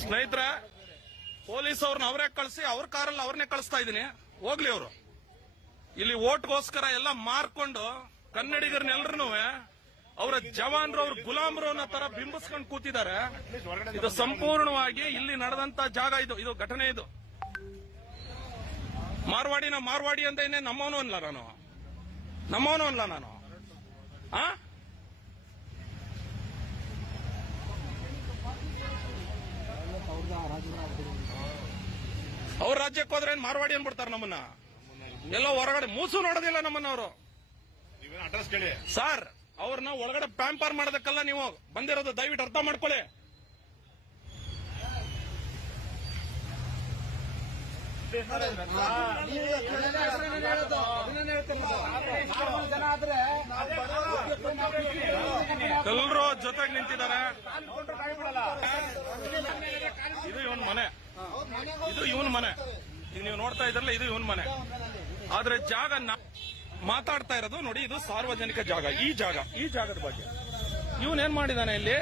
ಸ್ನೇಹಿತರೆ, ಪೊಲೀಸ್ ಅವ್ರನ್ನ ಅವರೇ ಕಳಿಸಿ ಅವ್ರ ಕಾರಲ್ಲಿ ಅವ್ರನ್ನೇ ಕಳಿಸ್ತಾ ಇದೀನಿ. ಹೋಗ್ಲಿ ಅವರು. ಇಲ್ಲಿ ಓಟ್ಗೋಸ್ಕರ ಎಲ್ಲ ಮಾರ್ಕೊಂಡು ಕನ್ನಡಿಗರನ್ನೆಲ್ಲರೂ ಅವರ ಜವಾನ್ರು, ಅವ್ರ ಗುಲಾಮರು ಅನ್ನೋ ತರ ಬಿಂಬಿಸ್ಕೊಂಡು ಕೂತಿದ್ದಾರೆ. ಇದು ಸಂಪೂರ್ಣವಾಗಿ ಇಲ್ಲಿ ನಡೆದಂತ ಜಾಗ. ಇದು ಘಟನೆ. ಇದು ಮಾರ್ವಾಡಿ ಅಂತ ಇನ್ನೇ ನಮ್ಮವನು ಅಲ್ಲ ನಾನು. ಅವ್ರ ರಾಜ್ಯಕ್ಕೆ ಹೋದ್ರೆ ಏನ್ ಮಾರ್ವಾಡಿ ಅನ್ಬಿಡ್ತಾರ ನಮ್ಮನ್ನ. ಎಲ್ಲ ಹೊರಗಡೆ ಮೂಸು ನೋಡೋದಿಲ್ಲ ನಮ್ಮನ್ನ ಅವರು. ಅಡ್ರೆಸ್ ಕೇಳಿ ಸರ್, ಅವ್ರನ್ನ ಒಳಗಡೆ ಪ್ಯಾಂಪರ್ ಮಾಡೋದಕ್ಕೆಲ್ಲ ನೀವು ಬಂದಿರೋದು. ದಯವಿಟ್ಟು ಅರ್ಥ ಮಾಡ್ಕೊಳ್ಳಿ. ಎಲ್ಲರೂ ಜೊತೆಗೆ ನಿಂತಿದ್ದಾರೆ. ಇದು ಇವನ್ ಮನೆ. ಈಗ ನೀವು ನೋಡ್ತಾ ಇದ್ರಲ್ಲ, ಇದು ಇವನ್ ಮನೆ. ಆದ್ರೆ ಜಾಗ ಮಾತಾಡ್ತಾ ಇರೋದು ನೋಡಿ, ಇದು ಸಾರ್ವಜನಿಕ ಜಾಗ. ಈ ಜಾಗದ ಬಗ್ಗೆ ಇವನ್ ಏನ್ ಮಾಡಿದಾನೆ, ಇಲ್ಲಿ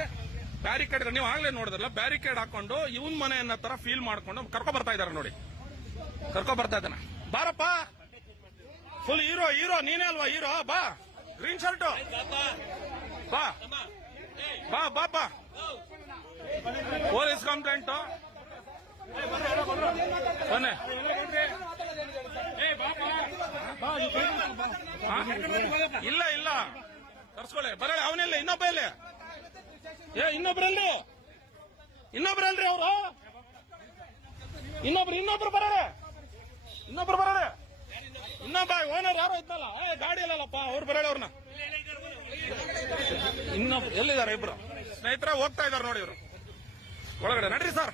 ಬ್ಯಾರಿಕೇಡ್, ನೀವು ಆಗ್ಲೇ ನೋಡಿದ್ರಲ್ಲ, ಬ್ಯಾರಿಕೇಡ್ ಹಾಕೊಂಡು ಇವನ್ ಮನೆ ಅನ್ನೋ ತರ ಫೀಲ್ ಮಾಡ್ಕೊಂಡು ಕರ್ಕೊ ಬರ್ತಾ ಇದಾರೆ ನೋಡಿ. ಕರ್ಕೊ ಬರ್ತಾ ಇದ್ದಾನೆ. ಬಾರಪ್ಪ, ಫುಲ್ ಹೀರೋ ನೀನೇ ಅಲ್ವಾ ಹೀರೋ? ಬಾ, ಗ್ರೀನ್ ಶರ್ಟ್, ಬಾ ಬಾ ಬಾ ಬಾ. ಪೊಲೀಸ್ ಕಂಪ್ಲೇಂಟ್ ಬನ್ನಿ. ಇಲ್ಲ ಕರ್ಸ್ಕೊಳ್ಳಿ. ಬರಲ್ಲ ಅವನೆಲ್ಲ, ಇನ್ನೊಬ್ಬ ಇಲ್ಲಿ. ಇನ್ನೊಬ್ರಲ್ರಿ ಅವರು. ಇನ್ನೊಬ್ರು ಬರರೆ. ಇನ್ನೊಬ್ಬ ಓನರ್ ಯಾರೋ ಇದ್ದಲ್ಲ, ಗಾಡಿ ಇಲ್ಲಲ್ಲಪ್ಪ, ಅವ್ರು ಬರಲ್ಲ. ಅವ್ರನ್ನ ಎಲ್ಲಿದ್ದಾರೆ ಇಬ್ರು ಸ್ನೇಹಿತರೆ? ಹೋಗ್ತಾ ಇದಾರೆ ನೋಡಿ ಇವರು ಒಳಗಡೆ. ನಡ್ರಿ ಸರ್,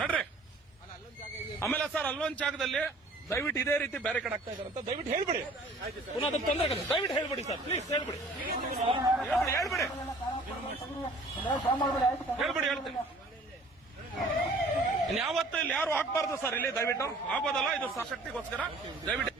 ನಡ್ರಿ. ಆಮೇಲೆ ಸರ್, ಅಲ್ಲೊಂದ್ ಜಾಗದಲ್ಲಿ ದಯವಿಟ್ಟು ಇದೇ ರೀತಿ ಬ್ಯಾರಿಕೇಡ್ ಆಗ್ತಾ ಇದಾರೆ ಅಂತ ದಯವಿಟ್ಟು ಹೇಳ್ಬಿಡಿ. ಪುನಃ ಅದಕ್ಕೆ ತೊಂದರೆ ಆಗಲ್ಲ. ದಯವಿಟ್ಟು ಹೇಳ್ಬಿಡಿ ಸರ್, ಪ್ಲೀಸ್ ಹೇಳ್ಬಿಡಿ. ಹೇಳ್ತೀನಿ. ಇನ್ಯಾವತ್ತು ಇಲ್ಲಿ ಯಾರು ಆಗ್ಬಾರ್ದು ಸರ್. ಇಲ್ಲಿ ದಯವಿಟ್ಟು ಆಗೋದಲ್ಲ, ಇದು ಶಕ್ತಿಗೋಸ್ಕರ ದಯವಿಟ್ಟು